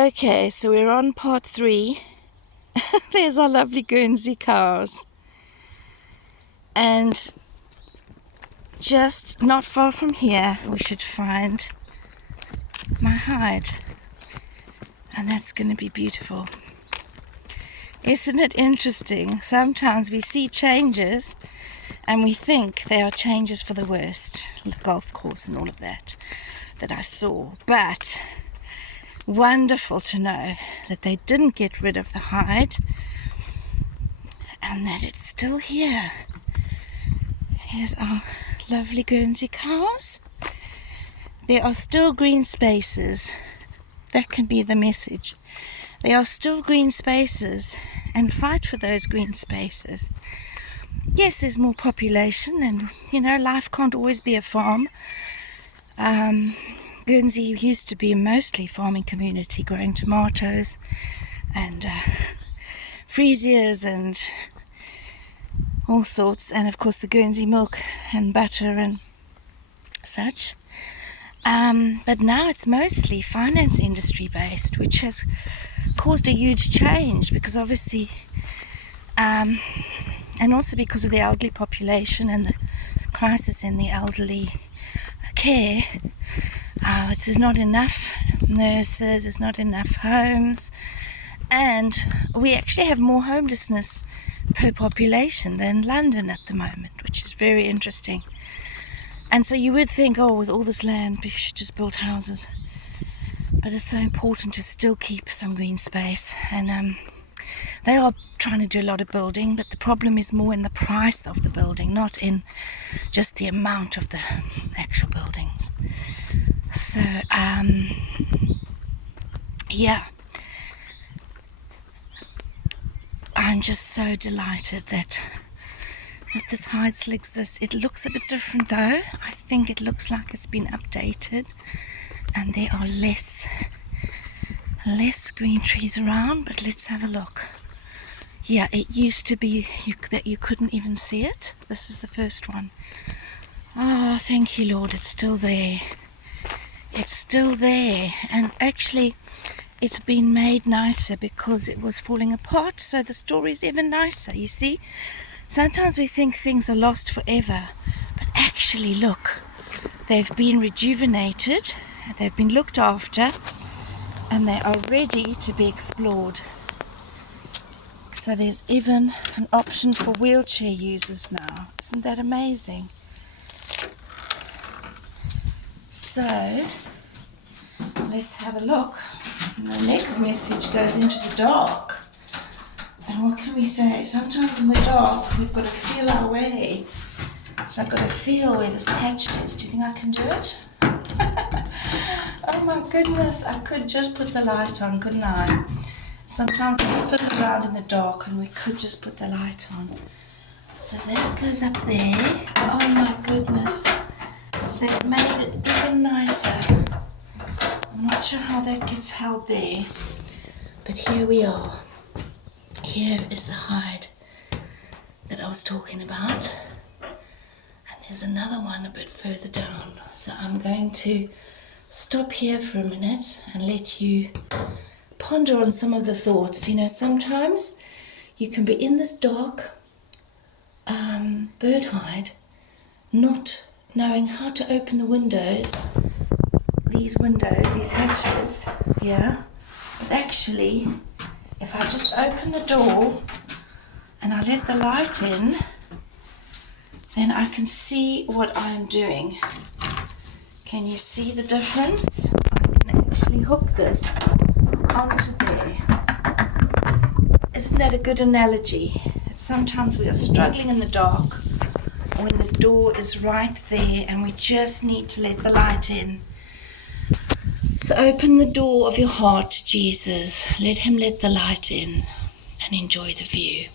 Okay, so we're on part 3. There's our lovely Guernsey cows. And just not far from here, we should find my hide. And that's going to be beautiful. Isn't it interesting? Sometimes we see changes and we think they are changes for the worst. The golf course and all of that I saw. But wonderful to know that they didn't get rid of the hide and that it's still here. Here's our lovely Guernsey cows. There are still green spaces. That can be the message. There are still green spaces, and fight for those green spaces. Yes, there's more population, and life can't always be a farm. Guernsey used to be a mostly farming community, growing tomatoes and freesias and all sorts, and of course the Guernsey milk and butter and such. But now it's mostly finance industry based, which has caused a huge change because obviously, and also because of the elderly population and the crisis in the elderly care. There's not enough nurses, there's not enough homes, and we actually have more homelessness per population than London at the moment, which is very interesting. And so you would think, with all this land, we should just build houses. But it's so important to still keep some green space. And they are trying to do a lot of building, but the problem is more in the price of the building, not in just the amount of the actual buildings. So, yeah. I'm just so delighted that this hide still exists. It looks a bit different though. I think it looks like it's been updated and there are less green trees around, but let's have a look. Yeah, it used to be that you couldn't even see it. This is the first one. Oh, thank you, Lord, it's still there. It's still there, and actually it's been made nicer because it was falling apart, so the story's even nicer, you see. Sometimes we think things are lost forever, but actually look, they've been rejuvenated, they've been looked after, and they are ready to be explored. So there's even an option for wheelchair users now. Isn't that amazing? So let's have a look. And the next message goes into the dark. And what can we say? Sometimes in the dark we've got to feel our way. So I've got to feel where this patch is. Do you think I can do it? Oh my goodness, I could just put the light on, couldn't I? Sometimes we fiddle around in the dark and we could just put the light on. So that goes up there. Oh my goodness. They've made it even nicer. I'm not sure how that gets held there. But here we are. Here is the hide that I was talking about. And there's another one a bit further down. So I'm going to stop here for a minute and let you ponder on some of the thoughts. Sometimes you can be in this dark bird hide, not knowing how to open the windows, these hatches here. But actually, if I just open the door and I let the light in, then I can see what I'm doing. Can you see the difference? I can actually hook this onto there. Isn't that a good analogy? That sometimes we are struggling in the dark when the door is right there and we just need to let the light in. So open the door of your heart to Jesus. Let him let the light in and enjoy the view.